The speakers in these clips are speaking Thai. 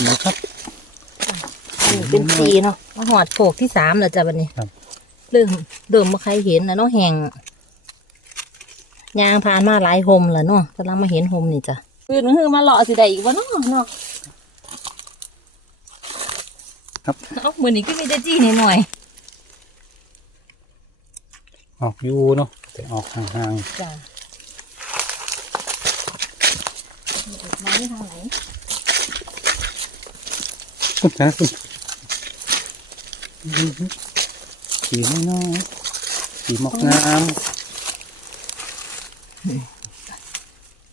สีครับอันนี้เป็นสีเนาะมาหอดโขกที่สามแล้วจ้ะบัดนี้ครับ เริ่มเริ่มมาใครเห็นแล้วเนาะแห้งยางผ่านมาหลายโฮมแล้วเนาะกำลังมาเห็นโฮมนี่จ้ะคืนคือมาเลาะสิได้อีกวะเนาะเนาะครับ เอ้ามือนี้ก็มีแต่จี้หน่อยออกอยู่เนาะแต่ออกห่างๆจ้ะมาที่ทางไหนๆ คุณนะคุณสีน้อยๆสีหมอกงาม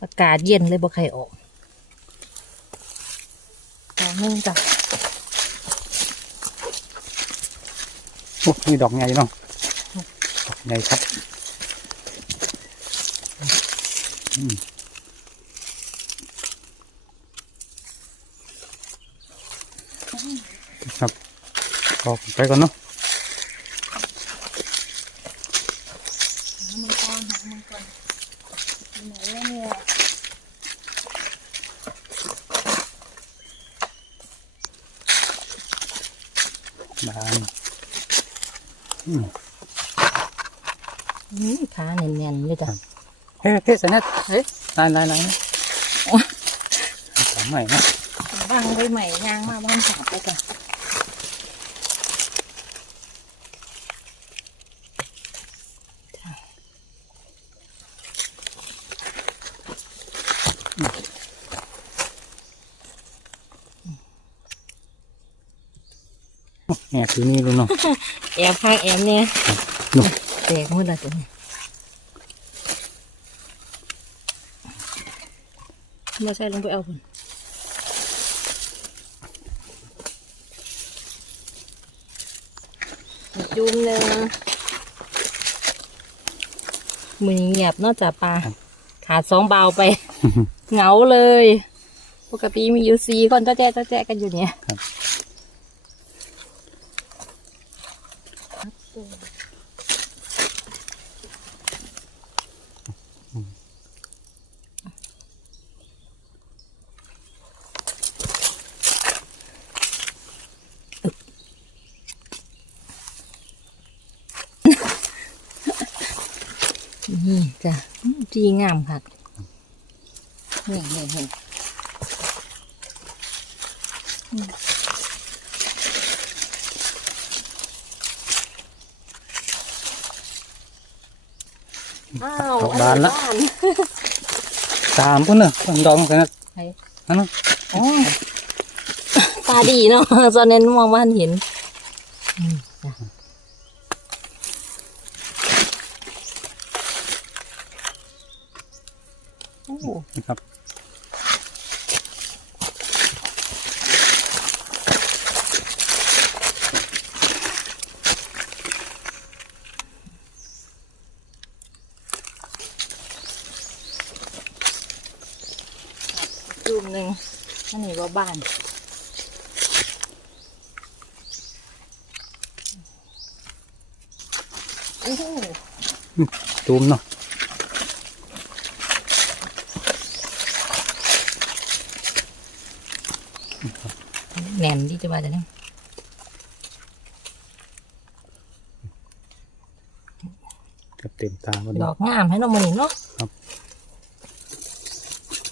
อากาศเย็นเลยบ่ใครออกต่อหนึ่งจ้ะโอ้มีดอกใหญ่เนาะดอกใหญ่ครับ อืม ครับออกไปก่อนเนาะหามังกรหามังกรอยู่ไหนวะเนี่ยบานอืมนี่ขาเนียนๆเลยจ้ะเฮ้ยเฮ้ยสนัดเฮ้ยลายลายลายโอ๊ยสามใหม่เนาะ วางไว้ใหม่ยางมาบ้านสาบเลยจ้ะแอบอยู่นี่เลยเนาะแอบข้างแอบเนี่ยเนาะแตกหมดแล้วจ้ะเนี่ยมาใส่ลงไปเอาคน จุ่มหนึ่งมือเงียบเนอกจากปลาขาดสองเบาไป เหงาเลย ปกติมีอยู่สี่คนเจ้าแจ๊ะเจ้าแจ๊ะกันอยู่เนี่ย นี่จ้ะอืมจีงามค่ะนี่นี่นี่อืมอ้าวดอกบานละอันสามคนเนอะสามดอกสนัดไหนนั่นเนาะอ๋อตาดีเนาะตอนนั้นมองว่าเห็นอืมจ้ะโอ้ นะครับจุ่มหนึ่งอันนี้ว่าบ้านโอ้โหตูมเนาะ แหน่นที่จะมาจะเนี่ยเกือบเต็มตาวันดนี้อกงามให้น้องมันเนาะครับ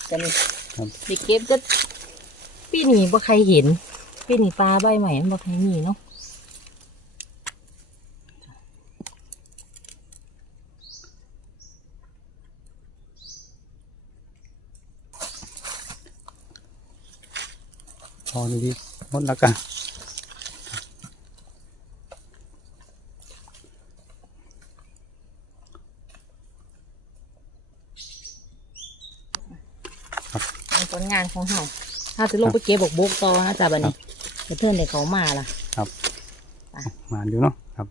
จะนี่ครับดิเก็บก็ปีนี้บ่ใครเห็นปีนี้ปลาใบใหม่มันบ่ใครมีเนาะ พอดีหมดแล้วกันเป็นผลงานของเราถ้าจะลงไปเก็บบอกบกต่อนะจ๊ะบัดนี้กระเทือนเด็กเขามาล่ะมาดูเนาะครับ